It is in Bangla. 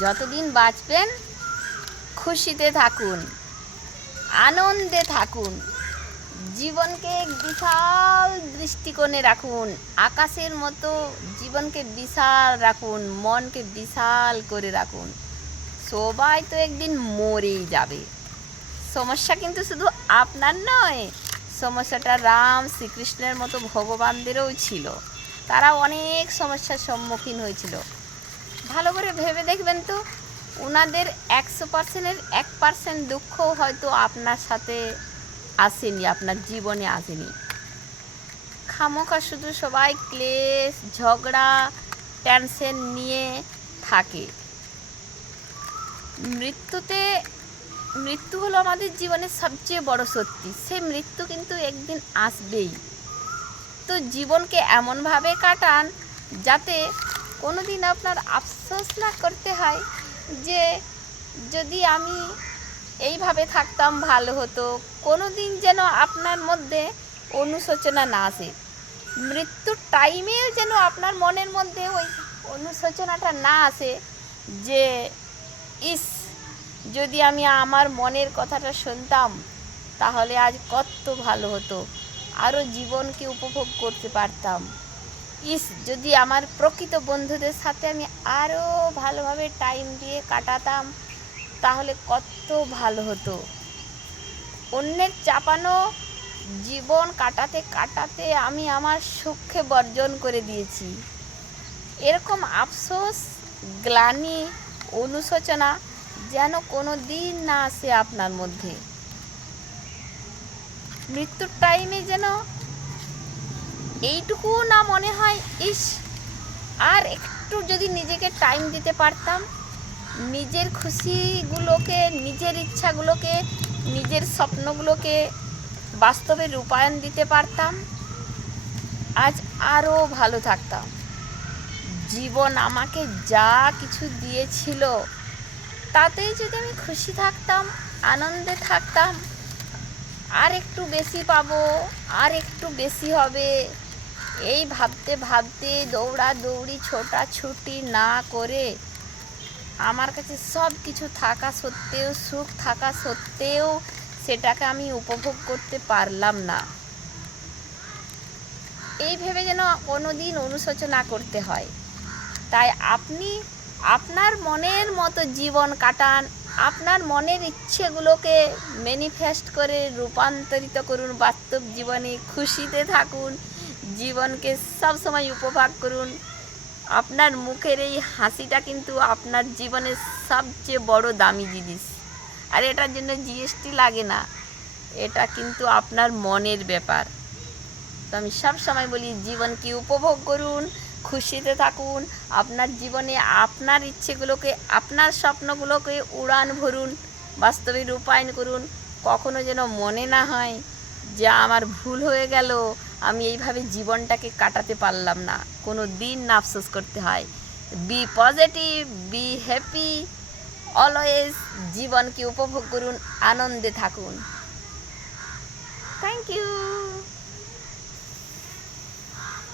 যতদিন বাঁচবেন খুশিতে থাকুন, আনন্দে থাকুন, জীবনকে বিশাল দৃষ্টিকোণে রাখুন, আকাশের মতো জীবনকে বিশাল রাখুন, মনকে বিশাল করে রাখুন। সবাই তো একদিন মরেই যাবে। সমস্যা কিন্তু শুধু আপনার নয়, সমস্যাটা রাম শ্রীকৃষ্ণের মতো ভগবানদেরও ছিল। তারা অনেক সমস্যার সম্মুখীন হয়েছিল। ভালো করে ভেবে দেখবেন তো, ওনাদের 100%-এর 1% দুঃখ হয়তো আপনার সাথে আসেনি, আপনার জীবনে আসেনি। খামোখা শুধু সবাই ক্লেশ, ঝগড়া, টেনশন নিয়ে থাকে। মৃত্যু হলো আমাদের জীবনের সবচেয়ে বড় সত্যি। সেই মৃত্যু কিন্তু একদিন আসবেই। তো জীবনকে এমনভাবে কাটান যাতে কোনো দিন আপনার আফসোস না করতে হয় যে যদি আমি এইভাবে থাকতাম ভালো হতো। কোনো দিন যেন আপনার মধ্যে অনুশোচনা না আসে। মৃত্যুর টাইমেও যেন আপনার মনের মধ্যে ওই অনুশোচনাটা না আসে যে ইস, যদি আমি আমার মনের কথাটা শুনতাম তাহলে আজ কত ভালো হতো, আরও জীবনকে উপভোগ করতে পারতাম। ইস, যদি আমার প্রকৃত বন্ধুদের সাথে আমি আরও ভালোভাবে টাইম দিয়ে কাটাতাম তাহলে কত ভালো হতো। অন্যের চাপানো জীবন কাটাতে কাটাতে আমি আমার সুখকে বর্জন করে দিয়েছি। এরকম আফসোস, গ্লানি, অনুশোচনা যেন কোনো দিন না আসে আপনার মধ্যে। মৃত্যুর টাইমে যেন এইটুকু না মনে হয় ইস, আর একটু যদি নিজেকে টাইম দিতে পারতাম, নিজের খুশিগুলোকে, নিজের ইচ্ছাগুলোকে, নিজের স্বপ্নগুলোকে বাস্তবে রূপায়ণ দিতে পারতাম, আজ আরও ভালো থাকতাম। জীবন আমাকে যা কিছু দিয়েছিল তাতেই যদি আমি খুশি থাকতাম, আনন্দে থাকতাম, আর একটু বেশি পাবো, আর একটু বেশি হবে, এই ভাবতে ভাবতে দৌড়াদৌড়ি ছোটাছুটি না করে আমার কাছে সব কিছু থাকা সত্ত্বেও, সুখ থাকা সত্ত্বেও সেটাকে আমি উপভোগ করতে পারলাম না, এই ভেবে যেন কোনো দিন অনুশোচনা করতে হয়। তাই আপনি আপনার মনের মতো জীবন কাটান, আপনার মনের ইচ্ছেগুলোকে ম্যানিফেস্ট করে রূপান্তরিত করুন বাস্তব জীবনে। খুশিতে থাকুন, জীবনকে সবসময় উপভোগ করুন। আপনার মুখের এই হাসিটা কিন্তু আপনার জীবনের সবচেয়ে বড় দামি জিনিস। আর এটার জন্য জিএসটি লাগে না, এটা কিন্তু আপনার মনের ব্যাপার। তো আমি সব সময় বলি, জীবনকে উপভোগ করুন, খুশিতে থাকুন, আপনার জীবনে আপনার ইচ্ছেগুলোকে, আপনার স্বপ্নগুলোকে উড়ান ভরুন, বাস্তবে রূপায়ণ করুন। কখনো যেন মনে না হয় যে আমার ভুল হয়ে গেল, আমি এইভাবে জীবনটাকে কাটাতে পারলাম না, কোনো দিন না আফসোস করতে হয়। Be positive, be happy, always জীবনকে উপভোগ করুন, আনন্দে থাকুন। Thank you.